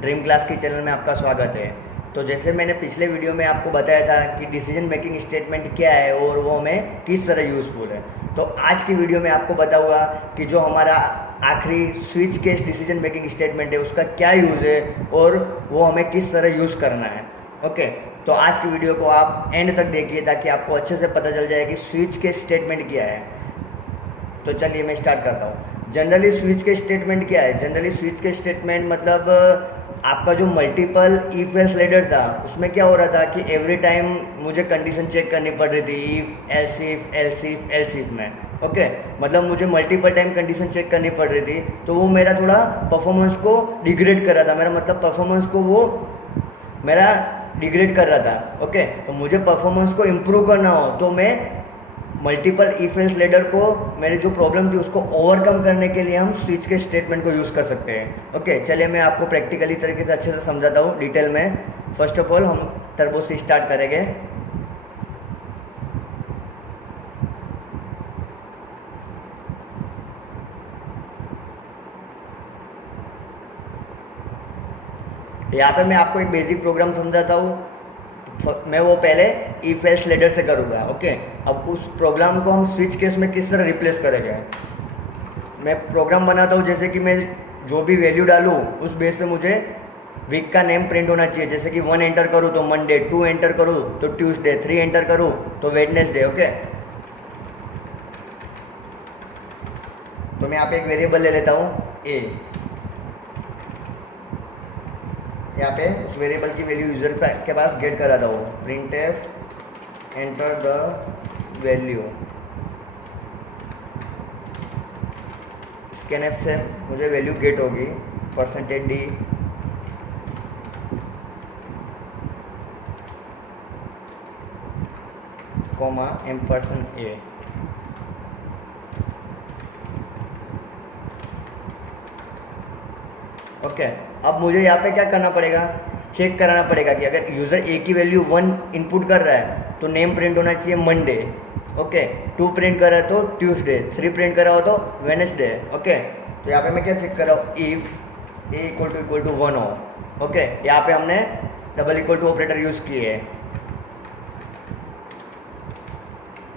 Dream class की channel में आपका स्वागत है। तो जैसे मैंने पिछले वीडियो में आपको बताया था कि डिसीजन मेकिंग स्टेटमेंट क्या है और वो हमें किस तरह यूज़फुल है, तो आज की वीडियो में आपको बताऊंगा कि जो हमारा आखिरी switch case decision making statement है उसका क्या यूज़ है और वो हमें किस तरह यूज़ करना है। ओके, तो आज की वीडियो को आप एंड तक देखिए ताकि आपको अच्छे से पता चल जाए कि स्विच केस स्टेटमेंट क्या है। तो चलिए मैं स्टार्ट करता हूँ। जनरली स्विच के स्टेटमेंट क्या है? जनरली स्विच के स्टेटमेंट मतलब आपका जो मल्टीपल इफ एल्स लेडर था उसमें क्या हो रहा था कि एवरी टाइम मुझे कंडीशन चेक करनी पड़ रही थी इफ एल्स इफ में। ओके, मतलब मुझे मल्टीपल टाइम कंडीशन चेक करनी पड़ रही थी, तो वो मेरा थोड़ा परफॉर्मेंस को डिग्रेड कर रहा था। मेरा मतलब परफॉर्मेंस को वो मेरा डिग्रेड कर रहा था। ओके, तो मुझे परफॉर्मेंस को इम्प्रूव करना हो तो मैं मल्टीपल इफ एल्स लेडर को, मेरी जो प्रॉब्लम थी उसको ओवरकम करने के लिए हम स्विच के स्टेटमेंट को यूज़ कर सकते हैं। ओके, चलिए मैं आपको प्रैक्टिकली तरीके से अच्छे से समझाता हूँ डिटेल में। फर्स्ट ऑफ ऑल हम टर्बो से स्टार्ट करेंगे। यहाँ पे मैं आपको एक बेसिक प्रोग्राम समझाता हूँ। मैं वो पहले इफ एल्स लेडर से करूँगा। ओके, अब उस प्रोग्राम को हम स्विच केस में किस तरह रिप्लेस करेंगे। मैं प्रोग्राम बनाता हूँ जैसे कि मैं जो भी वैल्यू डालूँ उस बेस पे मुझे वीक का नेम प्रिंट होना चाहिए। जैसे कि 1 एंटर करूँ तो मंडे, 2 एंटर करूँ तो ट्यूसडे, 3 एंटर करूँ तो वेडनेसडे। ओके, तो मैं यहाँ पे एक वेरिएबल ले लेता हूँ ए। यहाँ पे उस वेरिएबल की वैल्यू यूजर के पास गेट कराता हूँ। Print F enter the value. Scan F से मुझे वैल्यू गेट होगी %d कॉमा %a। ओके, अब मुझे यहाँ पे क्या करना पड़ेगा, चेक कराना पड़ेगा कि अगर यूज़र ए की वैल्यू 1 इनपुट कर रहा है तो नेम प्रिंट होना चाहिए मंडे। ओके, 2 प्रिंट कर रहा है तो ट्यूसडे, 3 प्रिंट कर रहा हो तो वेडनेसडे। ओके, तो यहाँ पे मैं क्या चेक कर रहा हूँ, इफ ए इक्वल टू 1 हो। ओके, यहाँ पे हमने double equal to operator use किए है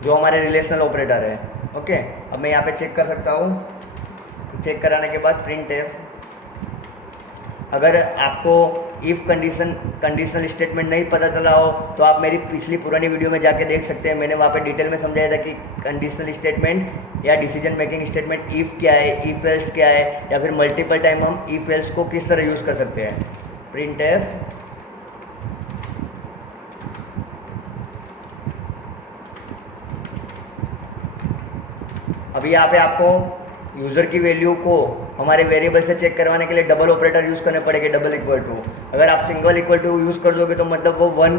जो हमारे रिलेशनल ऑपरेटर है। ओके, अब मैं यहाँ पे चेक कर सकता हूँ। चेक कराने के बाद प्रिंट एफ, अगर आपको इफ़ कंडीशनल स्टेटमेंट नहीं पता चला हो तो आप मेरी पिछली पुरानी वीडियो में जाके देख सकते हैं। मैंने वहाँ पे डिटेल में समझाया था कि कंडीशनल स्टेटमेंट या डिसीजन मेकिंग स्टेटमेंट इफ़ क्या है, इफ एल्स क्या है, या फिर मल्टीपल टाइम हम इफ एल्स को किस तरह यूज़ कर सकते हैं। प्रिंट एफ अभी यहाँ पे आपको यूज़र की वैल्यू को हमारे वेरिएबल से चेक करवाने के लिए डबल ऑपरेटर यूज़ करने पड़ेंगे, डबल इक्वल टू। अगर आप सिंगल इक्वल टू यूज़ कर दोगे तो मतलब वो 1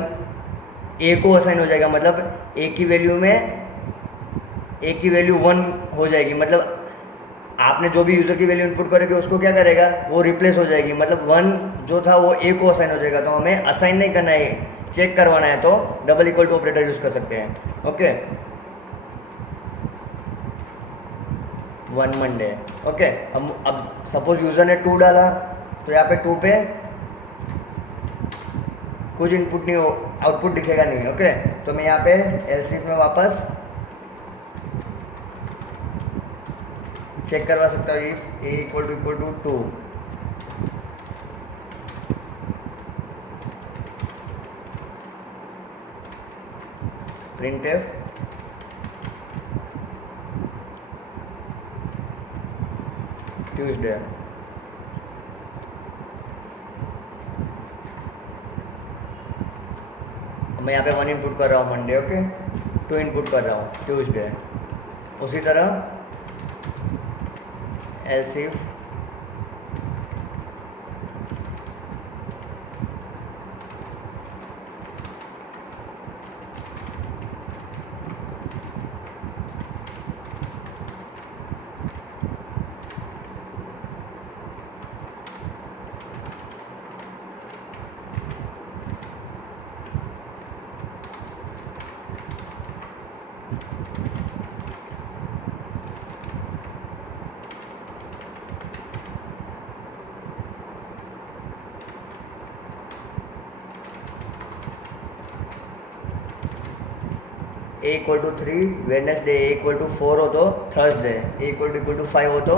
ए को असाइन हो जाएगा, मतलब ए की वैल्यू 1 हो जाएगी। मतलब आपने जो भी यूज़र की वैल्यू इनपुट करोगे उसको क्या करेगा, वो रिप्लेस हो जाएगी। मतलब 1 जो था वो ए को असाइन हो जाएगा। तो हमें असाइन नहीं करना है, चेक करवाना है तो double equal to operator use कर सकते हैं। Okay, 1 Monday. ओके, अब सपोज यूज़र ने 2 डाला तो यहाँ पे 2 पे कुछ इनपुट नहीं हो, आउटपुट दिखेगा नहीं। ओके, तो मैं यहाँ पे एलसीएफ में वापस चेक करवा सकता हूँ if a equal to 2। Print f Tuesday. मैं यहाँ पे 1 इनपुट कर रहा हूँ मंडे। ओके, 2 इनपुट कर रहा हूँ ट्यूसडे। उसी तरह else if a equal to 3 Wednesday, a equal to 4 हो तो थर्सडे, ए इक्वल टू 5 हो तो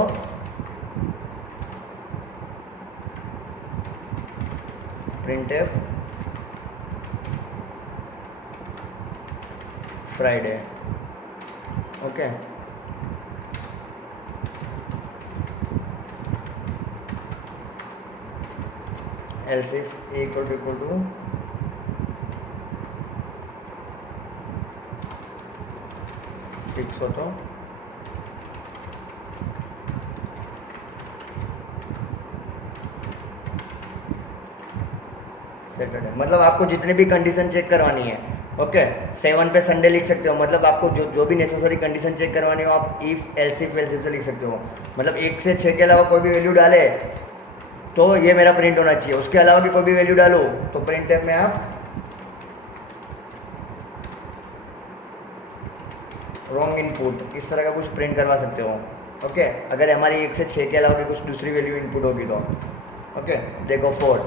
printf Friday. Okay, else if a equal to 6 हो तो सैटरडे। मतलब आपको जितने भी कंडीशन चेक करवानी है, ओके, 7 पे संडे लिख सकते हो। मतलब आपको जो भी नेसेसरी कंडीशन चेक करवानी हो आप इफ एल्स इफ से लिख सकते हो। मतलब 1 से 6 के अलावा कोई भी वैल्यू डाले तो ये मेरा प्रिंट होना चाहिए, उसके अलावा की कोई भी वैल्यू डालो तो प्रिंट टैब में आप रॉन्ग इनपुट इस तरह का कुछ प्रिंट करवा सकते हो। ओके, अगर हमारी 1 से 6 के अलावा की कुछ दूसरी वैल्यू इनपुट होगी तो। ओके, देखो 4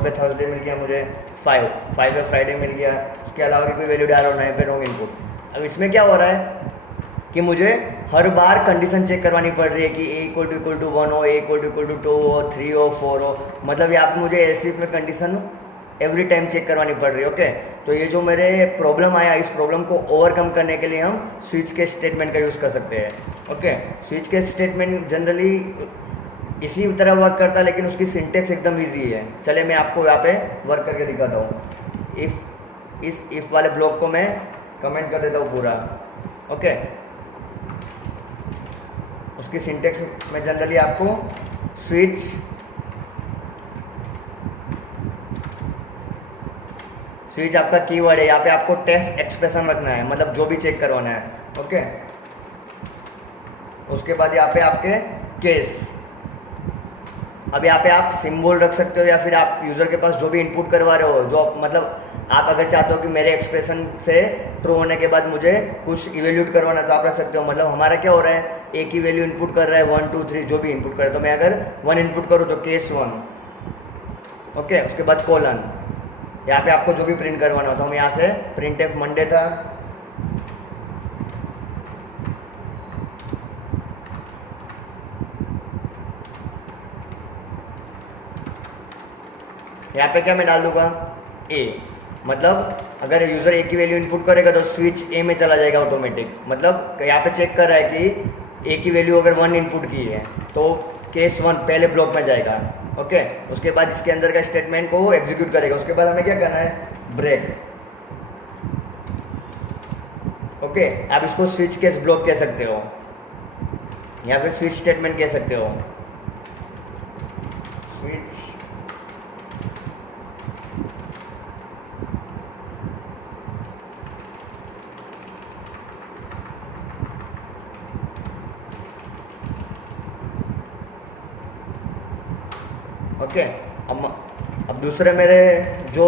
पे थर्सडे मिल गया मुझे, 5 पे फ्राइडे मिल गया, उसके अलावा की कोई वैल्यू डालो 9 पे रॉन्ग इनपुट। अब इसमें क्या हो रहा है कि मुझे हर बार कंडीशन चेक करवानी पड़ रही है कि ए इक्वल टू 1 हो, ए इक्वल टू 2 हो, 3 हो, 4 हो। मतलब यहाँ पे मुझे ऐसे में कंडीशन एवरी टाइम चेक करवानी पड़ रही है। ओके, तो ये जो मेरे प्रॉब्लम आया, इस प्रॉब्लम को ओवरकम करने के लिए हम स्विच केस स्टेटमेंट का यूज़ कर सकते हैं। Okay, switch case statement generally इसी तरह वर्क करता है, लेकिन उसकी सिंटेक्स एकदम ईजी है। चले मैं आपको यहाँ पे वर्क करके दिखाता हूँ। इस इफ वाले ब्लॉक को मैं कमेंट कर देता हूँ पूरा। ओके, उसकी सिंटेक्स में जनरली आपको स्विच आपका कीवर्ड है, यहाँ पे आपको टेस्ट एक्सप्रेशन रखना है, मतलब जो भी चेक करवाना है। ओके, उसके बाद यहाँ पे आपके केस, अब यहाँ पे आप सिंबल रख सकते हो या फिर आप यूज़र के पास जो भी इनपुट करवा रहे हो, जो मतलब आप अगर चाहते हो कि मेरे एक्सप्रेशन से ट्रू होने के बाद मुझे कुछ इवेल्यूट करवाना तो आप रख सकते हो। मतलब हमारा क्या हो रहा है, एक ही वैल्यू इनपुट कर रहा है, 1 2 3 जो भी इनपुट कर रहा है। तो मैं अगर 1 इनपुट करूँ तो केस 1। ओके, उसके बाद कोलन, यहाँ पे आपको जो भी प्रिंट करवाना हो तो हम यहाँ से प्रिंट एफ मंडे था, यहाँ पे क्या मैं डाल दूंगा ए। मतलब अगर यूज़र ए की वैल्यू इनपुट करेगा तो स्विच ए में चला जाएगा ऑटोमेटिक। मतलब यहाँ पे चेक कर रहा है कि ए की वैल्यू अगर 1 इनपुट की है तो केस 1 पहले ब्लॉक में जाएगा। ओके, उसके बाद इसके अंदर का स्टेटमेंट को वो एग्जीक्यूट करेगा। उसके बाद हमें क्या करना है, ब्रेक। ओके, आप इसको स्विच केस ब्लॉक कह सकते हो या फिर स्विच स्टेटमेंट कह सकते हो। स्विच ओके, अब दूसरे मेरे जो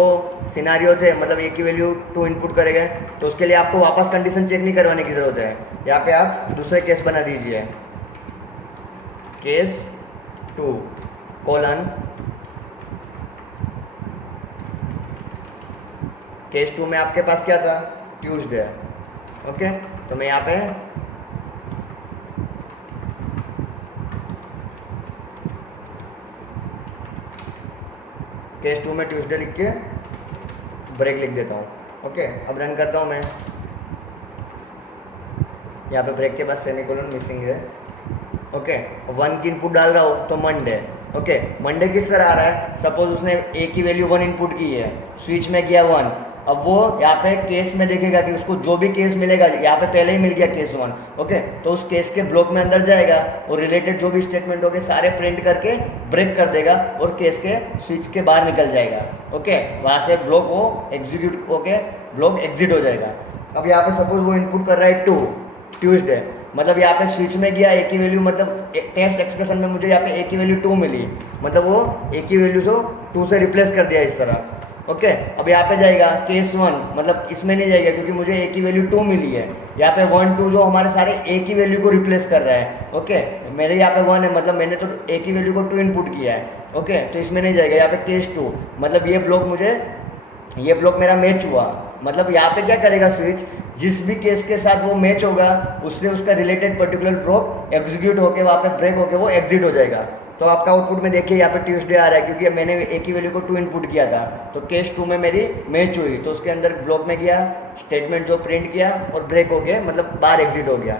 सिनारियो थे, मतलब ए की वैल्यू 2 इनपुट करेंगे तो उसके लिए आपको वापस कंडीशन चेक नहीं करवाने की ज़रूरत है। यहाँ पे आप दूसरे केस बना दीजिए, केस 2 कोलन, केस 2 में आपके पास क्या था, ट्यूसडे। ओके, तो मैं यहाँ पे केस 2 में ट्यूसडे लिख के ब्रेक लिख देता हूँ। ओके, अब रन करता हूँ मैं, यहाँ पे ब्रेक के बाद सेमीकोलन मिसिंग है। ओके, 1 की इनपुट डाल रहा हूँ तो मंडे। ओके, मंडे किस तरह आ रहा है, सपोज उसने ए की वैल्यू 1 इनपुट की है, स्विच में किया 1, अब वो यहाँ पे केस में देखेगा कि उसको जो भी केस मिलेगा, यहाँ पे पहले ही मिल गया केस 1। ओके, तो उस केस के ब्लॉक में अंदर जाएगा और रिलेटेड जो भी स्टेटमेंट होंगे सारे प्रिंट करके ब्रेक कर देगा और केस के स्विच के बाहर निकल जाएगा। ओके, वहाँ से ब्लॉक वो एग्जीक्यूट होके ब्लॉक एग्जिट हो जाएगा। अब यहाँ पे सपोज वो इनपुट कर रहा है 2 ट्यूसडे, मतलब यहाँ पे स्विच में गया, ए की वैल्यू, मतलब टेस्ट एक्सप्रेशन में मुझे यहाँ पे ए की वैल्यू 2 मिली, मतलब वो ए की वैल्यू को 2 से रिप्लेस कर दिया इस तरह। ओके, अब यहाँ पे जाएगा केस 1, मतलब इसमें नहीं जाएगा क्योंकि मुझे ए की वैल्यू 2 मिली है। यहाँ पे 1 2 जो हमारे सारे ए की वैल्यू को रिप्लेस कर रहा है। ओके, मेरे यहाँ पे 1 है, मतलब मैंने तो ए की वैल्यू को 2 इनपुट किया है। ओके, तो इसमें नहीं जाएगा। यहाँ पे केस 2, मतलब ये ब्लॉक मुझे ये ब्लॉक मेरा मैच हुआ, मतलब यहाँ पे क्या करेगा स्विच, जिस भी केस के साथ वो मैच होगा उससे उसका रिलेटेड पर्टिकुलर ब्लॉक एग्जीक्यूट होके वहाँ पे ब्रेक होके वो एग्जिट हो जाएगा। तो आपका आउटपुट में देखिए यहाँ पे ट्यूसडे आ रहा है, क्योंकि मैंने एक ही वैल्यू को 2 इनपुट किया था, तो केस 2 में मेरी मैच हुई, तो उसके अंदर ब्लॉक में गया, स्टेटमेंट जो प्रिंट किया और ब्रेक हो गया, मतलब बाहर एग्जिट हो गया।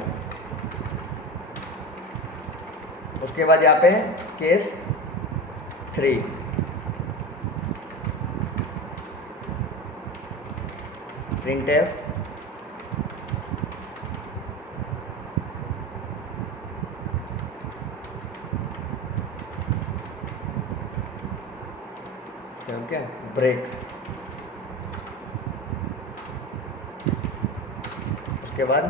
उसके बाद यहाँ पे case 3, print f okay break. उसके बाद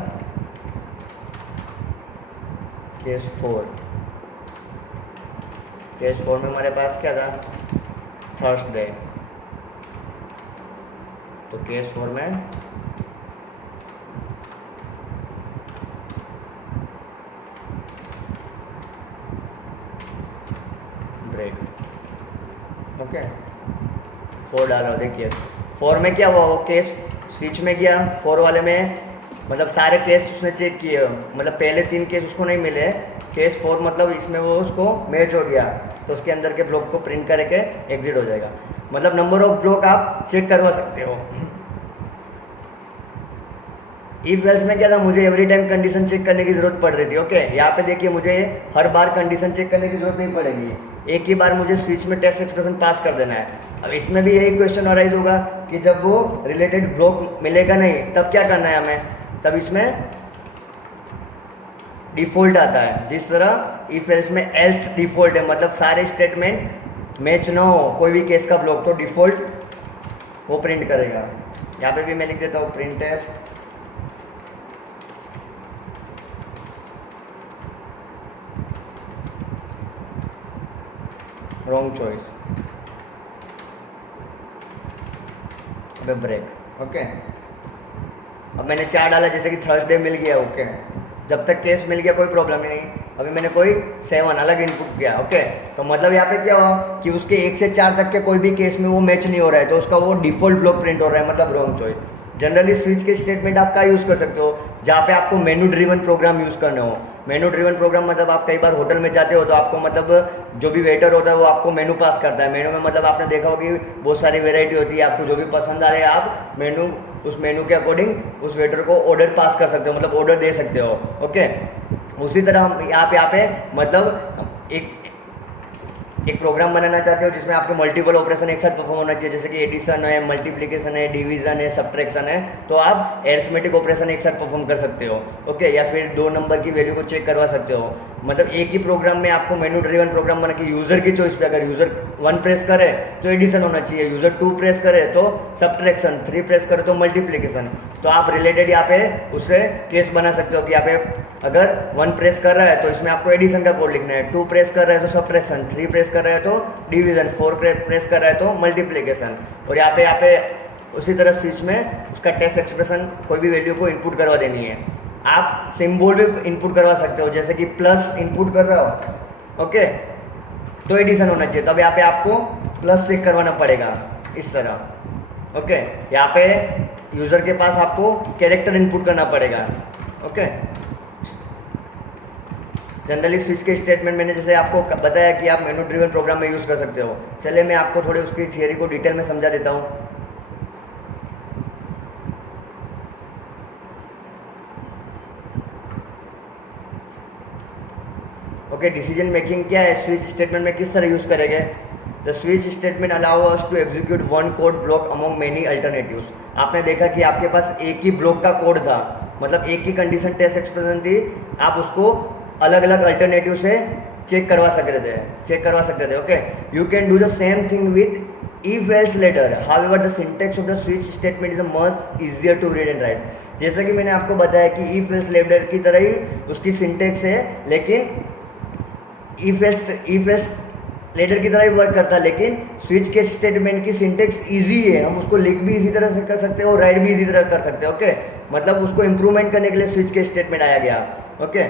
केस 4, केस 4 में हमारे पास क्या था, थर्सडे, तो केस 4 में ब्रेक। ओके 4 डालो, देखिए 4 में क्या हुआ, वो केस स्विच में गया, 4 वाले में मतलब सारे केस उसने चेक किए, मतलब पहले 3 केस उसको नहीं मिले, केस 4 मतलब इसमें वो उसको मैच हो गया, तो उसके अंदर के ब्लॉक को प्रिंट करके एग्जिट हो जाएगा। मतलब नंबर ऑफ ब्लॉक आप चेक करवा सकते हो। इफ एल्स में क्या था, मुझे एवरी टाइम कंडीशन चेक करने की जरूरत पड़ रही थी। ओके यहाँ पे देखिए मुझे हर बार कंडीशन चेक करने की जरूरत नहीं पड़ेगी, एक ही बार मुझे स्विच में टेस्ट एक्सप्रेशन पास कर देना है। अब इसमें भी यही क्वेश्चन अराइज होगा कि जब वो रिलेटेड ब्लॉक मिलेगा नहीं तब क्या करना है हमें, तब इसमें डिफॉल्ट आता है, जिस तरह इफ एल्स में एल्स डिफॉल्ट है, मतलब सारे स्टेटमेंट मैच ना हो कोई भी केस का ब्लॉक, तो डिफॉल्ट वो प्रिंट करेगा। यहाँ पे भी मैं लिख देता हूँ print f wrong choice break. Okay अब मैंने 4 डाला, जैसे कि थर्सडे मिल गया। ओके जब तक केस मिल गया कोई प्रॉब्लम ही नहीं। अभी मैंने कोई 7 अलग इनपुट किया। ओके तो मतलब यहाँ पे क्या हुआ कि उसके 1 से 4 तक के कोई भी केस में वो मैच नहीं हो रहा है, तो उसका वो डिफॉल्ट ब्लॉक प्रिंट हो रहा है, मतलब रॉन्ग चॉइस। जनरली स्विच के स्टेटमेंट आप क्या यूज़ कर सकते हो, जहाँ पे आपको मेनू ड्रिवन प्रोग्राम यूज़ करने हो। मेनू ड्रिवन प्रोग्राम मतलब आप कई बार होटल में जाते हो तो आपको मतलब जो भी वेटर होता है वो आपको मेनू पास करता है। मेनू में मतलब आपने देखा होगा कि बहुत सारी वेराइटी होती है, आपको जो भी पसंद आ रही है आप मेनू उस मेनू के अकॉर्डिंग उस वेटर को ऑर्डर पास कर सकते हो, मतलब ऑर्डर दे सकते हो। ओके उसी तरह हम यहाँ पे मतलब एक प्रोग्राम बनाना चाहते हो जिसमें आपके मल्टीपल ऑपरेशन एक साथ परफॉर्म होना चाहिए, जैसे कि एडिशन है, मल्टीप्लिकेशन है, डिवीजन है, सब्ट्रैक्शन है, तो आप एरिथमेटिक ऑपरेशन एक साथ परफॉर्म कर सकते हो। ओके या फिर 2 नंबर की वैल्यू को चेक करवा सकते हो। मतलब एक ही प्रोग्राम में आपको मेनू ड्रिवन प्रोग्राम बना के यूजर की चॉइस पे, अगर यूजर 1 प्रेस करे तो एडिशन होना चाहिए, यूजर 2 प्रेस करे तो सब्ट्रैक्शन, 3 प्रेस करे तो मल्टीप्लिकेशन। तो आप रिलेटेड यहाँ पे उससे केस बना सकते हो कि यहाँ पे अगर 1 प्रेस कर रहा है तो इसमें आपको एडिशन का कोड लिखना है, 2 प्रेस कर रहा है तो सब्ट्रैक्शन, 3 प्रेस कर रहा है तो डिवीजन, 4 प्रेस कर रहा है तो मल्टीप्लिकेशन। और यहाँ पे उसी तरह स्विच में उसका टेस्ट एक्सप्रेशन कोई भी वैल्यू को इनपुट करवा देनी है। आप सिंबल भी इनपुट करवा सकते हो, जैसे कि प्लस इनपुट कर रहा हो ओके तो एडिशन होना चाहिए, तब यहाँ पे आपको प्लस चेक करवाना पड़ेगा इस तरह। ओके यहाँ पे यूजर के पास आपको कैरेक्टर इनपुट करना पड़ेगा। ओके जनरली स्विच के स्टेटमेंट मैंने जैसे आपको बताया कि आप मेनू ड्रिवन प्रोग्राम में यूज़ कर सकते हो। चलिए मैं आपको थोड़ी उसकी थियरी को डिटेल में समझा देता हूँ। ओके डिसीजन मेकिंग क्या है, स्विच स्टेटमेंट में किस तरह यूज़ करेंगे। The switch statement allow us to execute one code block among many alternatives. आपने देखा कि आपके पास एक ही ब्लॉक का कोड था, मतलब एक ही कंडीशन टेस्ट एक्सप्रेशन थी, आप उसको अलग अलग अल्टरनेटिव से चेक करवा सकते थे। Okay you can do the same thing with if else later, however the syntax of the switch statement is much easier to read and write. जैसा कि मैंने आपको बताया कि इफ एल्स लेटर की तरह ही उसकी सिंटैक्स है, लेकिन इफ एल्स लेटर की तरह ही वर्क करता है, लेकिन स्विच के स्टेटमेंट की सिंटेक्स इजी है, हम उसको लिख भी इसी तरह से कर सकते हैं और राइट भी इसी तरह कर सकते हैं। ओके मतलब उसको इंप्रूवमेंट करने के लिए स्विच के स्टेटमेंट आया गया। ओके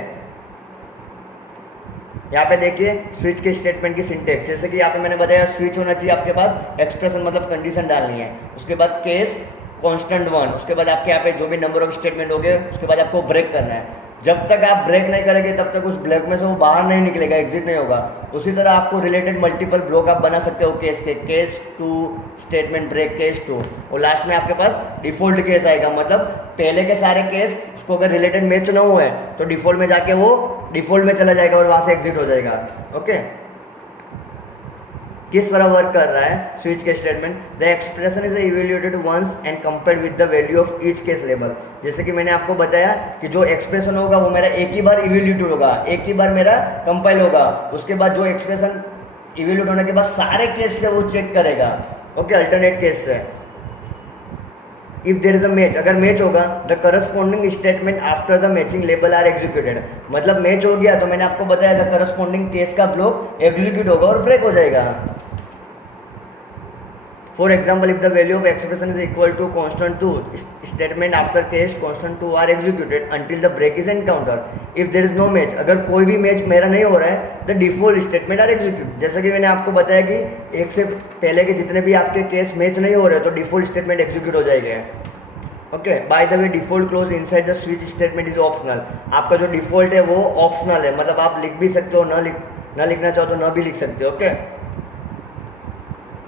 यहाँ पे देखिए स्विच के स्टेटमेंट की सिंटेक्स, जैसे कि यहाँ पे मैंने बताया स्विच होना चाहिए आपके पास, एक्सप्रेशन मतलब कंडीशन डालनी है, उसके बाद केस कांस्टेंट 1, उसके बाद आपके यहाँ पे जो भी नंबर ऑफ स्टेटमेंट हो गए उसके बाद आपको ब्रेक करना है। जब तक आप ब्रेक नहीं करेंगे तब तक उस ब्लॉक में से वो बाहर नहीं निकलेगा, एग्जिट नहीं होगा। उसी तरह आपको रिलेटेड मल्टीपल ब्लॉक आप बना सकते हो केस के, केस 2 स्टेटमेंट ब्रेक केस 2, और लास्ट में आपके पास डिफॉल्ट केस आएगा, मतलब पहले के सारे केस उसको अगर रिलेटेड मैच ना हुए तो डिफॉल्ट में जाके वो डिफॉल्ट में चला जाएगा और वहां से एग्जिट हो जाएगा। ओके, किस तरह वर्क कर रहा है स्विच के statement, the expression is evaluated once and compared with the value of each case label. जैसे कि मैंने आपको बताया कि जो एक्सप्रेशन होगा वो मेरा एक ही बार इवेल्यूट होगा, एक ही बार मेरा कंपाइल होगा, उसके बाद जो एक्सप्रेशन इवेल्यूट होने के बाद सारे केस से वो चेक करेगा। ओके, अल्टरनेट केस से। If there is a match, अगर मैच होगा the corresponding statement after the matching label are executed, मतलब मैच हो गया तो मैंने आपको बताया द करस्पॉन्डिंग केस का ब्लॉक एग्जीक्यूट होगा और ब्रेक हो जाएगा। For example, if the value of expression is equal to constant 2 statement after case constant 2 are executed until the break is encounter. If there is no match, अगर कोई भी match मेरा नहीं हो रहा है the default statement are execute. जैसे कि मैंने आपको बताया कि एक से पहले के जितने भी आपके केस मैच नहीं हो रहे तो डिफॉल्ट स्टेटमेंट एग्जीक्यूट हो जाएंगे। Okay, by the way default close inside the switch statement is optional. आपका जो डिफॉल्ट है वो ऑप्शनल है, मतलब आप लिख भी सकते हो, ना लिखना चाहो तो ना भी लिख सकते हो। ओके,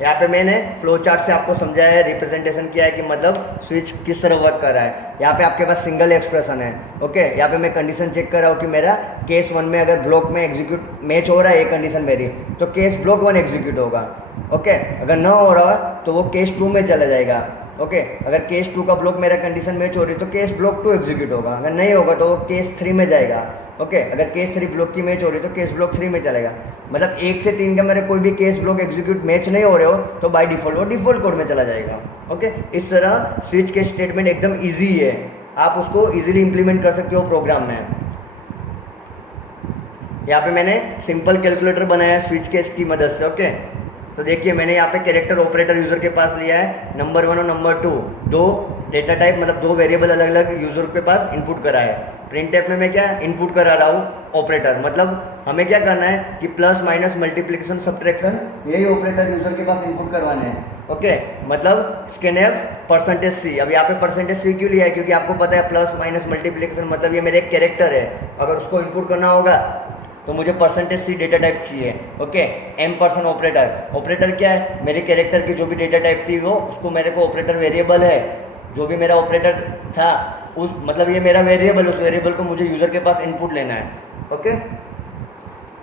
यहाँ पे मैंने फ्लो चार्ट से आपको समझाया है, रिप्रेजेंटेशन किया है कि मतलब स्विच किस तरह वर्क कर रहा है। यहाँ पे आपके पास सिंगल एक्सप्रेशन है। ओके, यहाँ पे मैं कंडीशन चेक कर रहा हूँ कि मेरा केस 1 में अगर ब्लॉक में एग्जीक्यूट मैच हो रहा है, ये कंडीशन मेरी, तो केस ब्लॉक 1 एग्जीक्यूट होगा। ओके, अगर ना हो रहा तो वो केस 2 में चला जाएगा। ओके, अगर केस 2 का ब्लॉक मेरा कंडीशन मैच हो रही तो केस ब्लॉक 2 एग्जीक्यूट होगा, अगर नहीं होगा तो वो केस 3 में जाएगा। ओके, अगर केस 3 ब्लॉक की मैच हो रही तो केस ब्लॉक 3 में चलेगा। मतलब 1 से 3 का मेरे कोई भी केस ब्लॉक एग्जीक्यूट मैच नहीं हो रहे हो तो बाय डिफॉल्ट वो डिफॉल्ट कोड में चला जाएगा। ओके, इस तरह स्विच के स्टेटमेंट एकदम ईजी है, आप उसको ईजिली इंप्लीमेंट कर सकते हो प्रोग्राम में। यहाँ पे मैंने सिंपल कैलकुलेटर बनाया है स्विच केस की मदद से। ओके, तो देखिए मैंने यहाँ पे कैरेक्टर ऑपरेटर यूजर के पास लिया है, नंबर 1 और नंबर 2, दो डेटा टाइप मतलब दो वेरिएबल अलग अलग यूजर के पास इनपुट करा है। प्रिंट में मैं क्या इनपुट करा रहा हूँ ऑपरेटर, मतलब हमें क्या करना है कि प्लस माइनस मल्टीप्लिकेशन सब्ट्रैक्शन यही ऑपरेटर यूजर के पास इनपुट करवाने हैं। ओके, मतलब स्कैनफ परसेंटेज सी। अब यहाँ पे परसेंटेज सी क्यों लिया है, क्योंकि आपको पता है प्लस माइनस मल्टीप्लिकेशन मतलब ये मेरे एक कैरेक्टर है, अगर उसको इनपुट करना होगा तो मुझे परसेंटेज सी डेटा टाइप चाहिए। Okay, ampersand operator, operator क्या है मेरे कैरेक्टर की जो भी डेटा टाइप थी वो उसको मेरे को ऑपरेटर वेरिएबल है, जो भी मेरा ऑपरेटर था उस मतलब ये मेरा वेरिएबल, उस वेरिएबल को मुझे यूजर के पास इनपुट लेना है। ओके,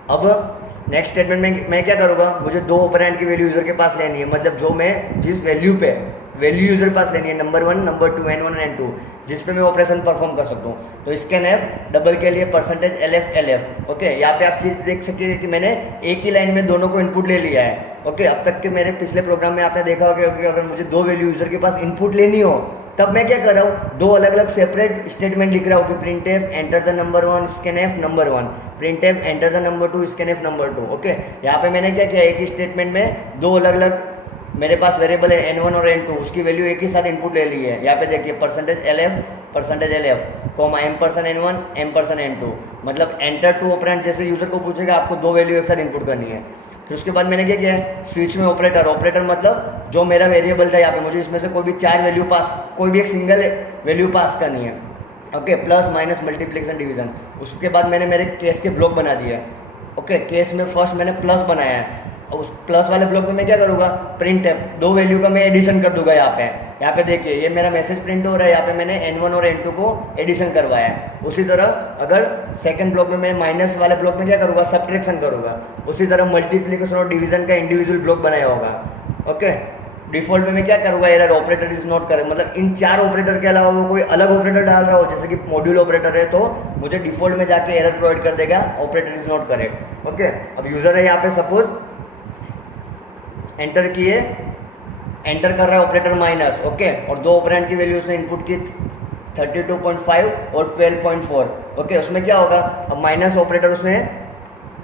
अब नेक्स्ट स्टेटमेंट में मैं क्या करूँगा, मुझे दो ऑपरेंड की वैल्यू यूजर के पास लेनी है, मतलब जो मैं जिस वैल्यू पे वैल्यू यूजर पास लेनी है नंबर 1 नंबर 2 N1 और N2 जिस पे मैं ऑपरेशन परफॉर्म कर सकता हूँ। तो स्कैन एफ डबल के लिए परसेंटेज LF। ओके, यहाँ पे आप चीज़ देख सकते हैं कि मैंने एक ही लाइन में दोनों को इनपुट ले लिया है। ओके, अब तक के मेरे पिछले प्रोग्राम में आपने देखा होगा कि अगर मुझे दो वैल्यू यूजर के पास इनपुट लेनी हो तब मैं क्या कर रहा हूँ, दो अलग अलग सेपरेट स्टेटमेंट लिख रहा हूँ कि print F enter the number 1 scan F number 1, print F enter the number 2 scan F number 2। Okay, यहाँ पे मैंने क्या किया, एक ही स्टेटमेंट में दो अलग अलग मेरे पास वेरिएबल है N1 और N2, उसकी वैल्यू एक ही साथ इनपुट ले ली है। यहाँ पे देखिए percentage LF comma M person N1 M person N2, मतलब एंटर टू ऑपरेंड जैसे यूजर को पूछेगा आपको दो वैल्यू एक साथ इनपुट करनी है। फिर उसके बाद मैंने क्या किया है, स्विच में ऑपरेटर मतलब जो मेरा वेरिएबल था यहाँ पे मुझे इसमें से कोई भी चार वैल्यू पास, कोई भी एक सिंगल वैल्यू पास करनी है। Okay, plus minus multiplication division. उसके बाद मैंने मेरे केस के ब्लॉक बना दिया। ओके, केस में फर्स्ट मैंने प्लस बनाया है, उस प्लस वाले ब्लॉक में मैं क्या करूँगा, प्रिंट है दो वैल्यू का मैं एडिशन कर दूंगा। यहाँ पे देखिए ये मेरा मैसेज प्रिंट हो रहा है, यहाँ पे मैंने N1 और N2 को एडिशन करवाया है। उसी तरह अगर सेकंड ब्लॉक में मैं माइनस वाले ब्लॉक में क्या करूँगा, सब्ट्रैक्शन करूँगा। उसी तरह मल्टीप्लिकेशन और डिवीजन का इंडिविजुअल ब्लॉक बनाया होगा। ओके, डिफॉल्ट में मैं क्या करूँगा, error operator is not correct, मतलब इन चार ऑपरेटर के अलावा वो कोई अलग ऑपरेटर डाल रहा हो जैसे कि मॉड्यूल ऑपरेटर है तो मुझे डिफॉल्ट में जाके एरर प्रोवाइड कर देगा operator is not correct. Okay, अब यूजर है यहाँ पे सपोज एंटर किए, एंटर कर रहा है ऑपरेटर माइनस। ओके, और दो ऑपरेंड की वैल्यू उसने इनपुट की 32.5 और 12.4। ओके, उसमें क्या होगा, अब माइनस ऑपरेटर उसने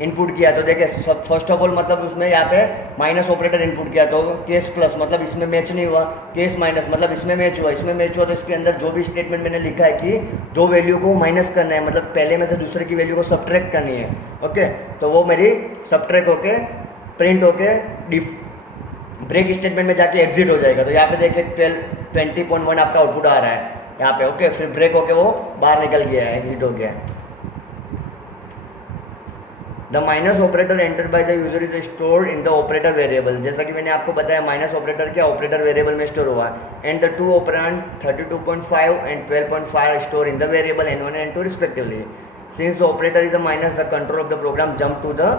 इनपुट किया तो देखिए फर्स्ट ऑफ ऑल मतलब उसमें यहाँ पे माइनस ऑपरेटर इनपुट किया तो केस प्लस मतलब इसमें मैच नहीं हुआ, केस माइनस मतलब इसमें मैच हुआ, इसमें मैच हुआ तो इसके अंदर जो भी स्टेटमेंट मैंने लिखा है कि दो वैल्यू को माइनस करना है, मतलब पहले में से दूसरे की वैल्यू को सब्ट्रैक्ट करनी है। ओके, तो वो मेरी सब्ट्रैक्ट होके प्रिंट होके ब्रेक स्टेटमेंट में जाके एग्जिट हो जाएगा। तो यहाँ पे देखिए 20.1 आपका आउटपुट आ रहा है यहाँ पे। ओके, फिर ब्रेक होके वो बाहर निकल गया है, एग्जिट हो गया है। The minus operator enter by the user is stored in the operator variable. जैसा कि मैंने आपको बताया माइनस ऑपरेटर क्या ऑपरेटर वेरिएबल में स्टोर हुआ है। And the two operand 32.5 and 12.5 store in the variable n1 and n2 respectively. Since operator is a minus the control of the program jump to the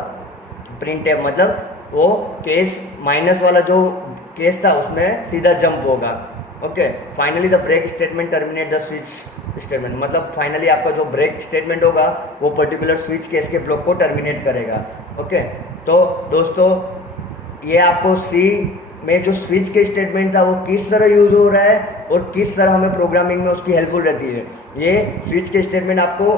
printf, मतलब वो case minus वाला जो case था उसमें सीधा jump होगा। Okay, finally the break statement terminate the switch statement, मतलब finally आपका जो ब्रेक स्टेटमेंट होगा वो पर्टिकुलर स्विच केस के ब्लॉक को टर्मिनेट करेगा। ओके, तो दोस्तों ये आपको सी में जो स्विच के स्टेटमेंट था वो किस तरह यूज हो रहा है और किस तरह हमें प्रोग्रामिंग में उसकी हेल्पफुल रहती है। ये स्विच के स्टेटमेंट आपको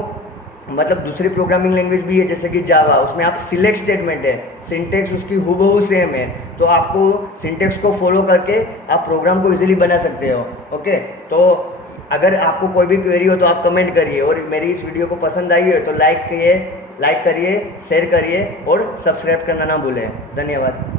मतलब दूसरी प्रोग्रामिंग लैंग्वेज भी है जैसे कि जावा, उसमें आप सिलेक्ट स्टेटमेंट है, सिंटेक्स उसकी हूबहू सेम है, तो आपको सिंटेक्स को फॉलो करके आप प्रोग्राम को इजीली बना सकते हो। ओके, तो अगर आपको कोई भी क्वेरी हो तो आप कमेंट करिए, और मेरी इस वीडियो को पसंद आई है तो लाइक करिए, शेयर करिए और सब्सक्राइब करना ना भूलें। धन्यवाद।